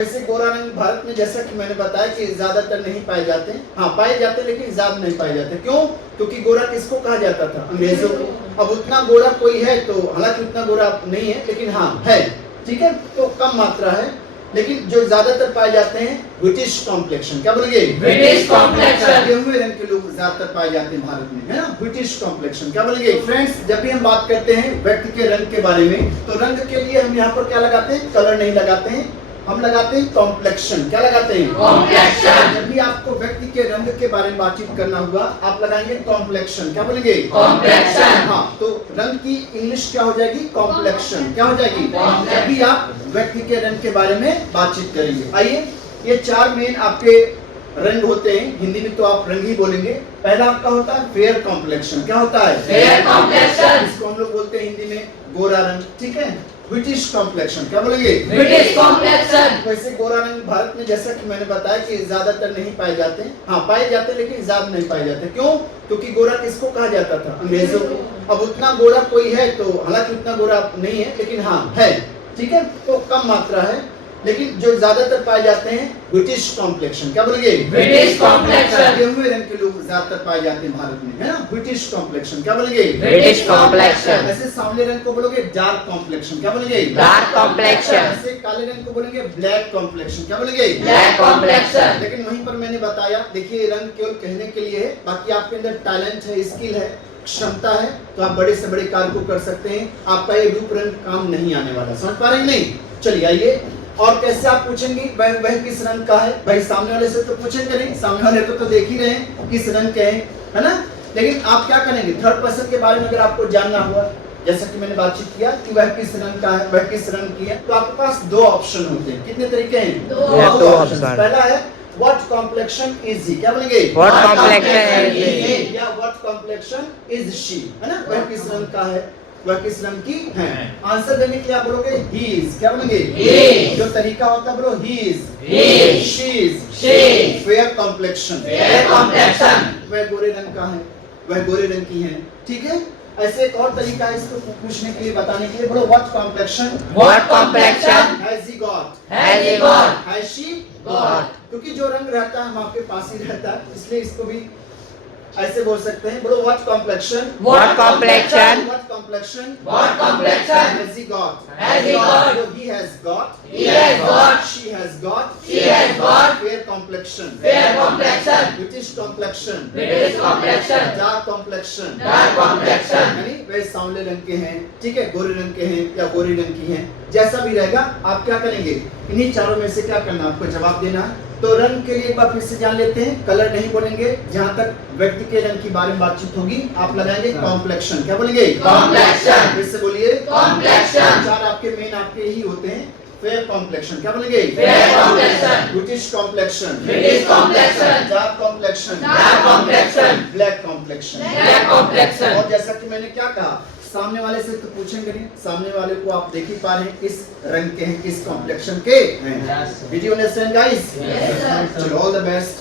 वैसे गोरा रंग भारत में जैसा कि मैंने बताया कि ज्यादातर नहीं पाए जाते हैं। हाँ पाए जाते हैं लेकिन ज्यादा नहीं पाए जाते। क्यों? क्योंकि गोरा किसको कहा जाता था? अंग्रेजों को। अब उतना गोरा कोई है तो, हालांकि उतना गोरा नहीं है लेकिन हाँ है, ठीक है, तो कम मात्रा है। लेकिन जो ज्यादातर पाए जाते हैं ब्रिटिश कॉम्प्लेक्शन। क्या बोलेंगे? British complexion. गेहुए रंग के लोग ज्यादातर पाए जाते हैं भारत में, है ना, ब्रिटिश कॉम्प्लेक्शन। क्या बोलेंगे फ्रेंड्स? जब भी हम बात करते हैं व्यक्ति के रंग के बारे में, तो रंग के लिए हम यहाँ पर क्या लगाते हैं? कलर नहीं लगाते हैं, हम लगाते हैं कॉम्प्लेक्शन। क्या लगाते हैं? कॉम्प्लेक्शन। जब भी आपको व्यक्ति के रंग के बारे में बातचीत करना हुआ, आप लगाएंगे कॉम्प्लेक्शन। क्या बोलेंगे? कॉम्प्लेक्शन। हाँ, तो रंग की इंग्लिश क्या हो जाएगी? कॉम्प्लेक्शन। क्या हो जाएगी? जब भी आप व्यक्ति के रंग के बारे में बातचीत करेंगे। आइए, ये चार मेन आपके रंग होते हैं। हिंदी में तो आप रंग ही बोलेंगे। पहला आपका होता है फेयर कॉम्प्लेक्शन। क्या होता है? Fair complexion. इसको हम लोग बोलते हैं हिंदी में गोरा रंग, ठीक है। British complexion. क्या बोलेंगे? British complexion. वैसे गोरा रंग भारत में जैसा कि मैंने बताया कि ज्यादातर नहीं पाए जाते हैं। हाँ पाए जाते हैं लेकिन ज्यादा नहीं पाए जाते। क्यों? क्योंकि गोरा किसको कहा जाता था? अंग्रेजों को। अब उतना गोरा कोई है तो, हालांकि उतना गोरा नहीं है लेकिन हाँ है, ठीक है, तो कम मात्रा है। लेकिन जो ज्यादातर पाए जाते हैं ब्रिटिश कॉम्प्लेक्शन। क्या बोलेंगे? British complexion. गेहुए रंग के लोग ज्यादातर पाए जाते हैं भारत में, है ना, ब्रिटिश कॉम्प्लेक्शन। क्या बोलेंगे? British complexion. ऐसे सांवले रंग को बोलोगे डार्क कॉम्प्लेक्शन। क्या बोलेंगे? Dark complexion. ऐसे काले रंग को बोलेंगे ब्लैक कॉम्प्लेक्शन। क्या बोलेंगे? Black complexion. लेकिन वहीं पर मैंने बताया, देखिए रंग केवल कहने के लिए है, बाकी आपके अंदर टैलेंट है, स्किल है, क्षमता है, तो आप बड़े से बड़े कार्य को कर सकते हैं। आपका ये रूप रंग काम नहीं आने वाला। समझ पा रहे हैं नहीं? चलिए आइए, और कैसे आप पूछेंगे वह किस रंग का है? भाई सामने वाले से तो पूछेंगे नहीं, सामने वाले को तो देख ही रहे हैं किस रंग के हैं, है ना। लेकिन आप क्या करेंगे? थर्ड पर्सन के बारे में अगर आपको जानना हुआ, जैसा कि मैंने बातचीत किया कि वह किस रंग का है, वह किस रंग की है, तो आपके पास दो ऑप्शन होते हैं। कितने तरीके हैं? दो ऑप्शन। पहला है व्हाट कॉम्प्लेक्शन इज ही। क्या बोलेंगे? What complexion is he. या व्हाट कॉम्प्लेक्शन इज शी, है ना, वह किस रंग का है, वह किस रंग की है। आंसर देने के लिए आप बोलोगे ही इज। क्या बोलेंगे? जो तरीका होता है बोलो he is, she is, fair complexion. Fair complexion. वह गोरे रंग का है, वह गोरे रंग की है, ठीक है। ऐसे एक और तरीका है इसको पूछने के लिए, बताने के लिए, बोलो what complexion has he got, has she got. क्योंकि जो रंग रहता है हम आपके पास ही रहता है, इसलिए इसको भी ऐसे बोल सकते हैं। बोलो what complexion what complexion has he got, he has got, she has got, fair complexion, British complexion, dark complexion, यानी वे सांवले रंग के हैं, ठीक है, गोरे रंग के हैं या गोरी रंग की हैं, जैसा भी रहेगा आप क्या करेंगे? इन्हीं चारों में से क्या करना, आपको जवाब देना है। तो रंग के लिए एक बार फिर से जान लेते हैं। कलर नहीं बोलेंगे, जहां तक व्यक्ति के रंग की बारे में बातचीत होगी आप लगाएंगे कॉम्प्लेक्शन। क्या बोलेंगे? कॉम्प्लेक्शन। फिर से बोलिए कॉम्प्लेक्शन। चार आपके मेन आपके ही होते हैं। Fair complexion. क्या बोलेंगे? Fair complexion. British complexion, British complexion. Dark complexion, dark complexion. Black complexion. Black complexion. और जैसा कि मैंने क्या कहा, सामने वाले से तो पूछेंगे नहीं, सामने वाले को आप देख ही पा रहे हैं किस रंग के हैं, किस कॉम्प्लेक्शन के हैं। Did you understand guys? Yes, sir. चलो, all the best.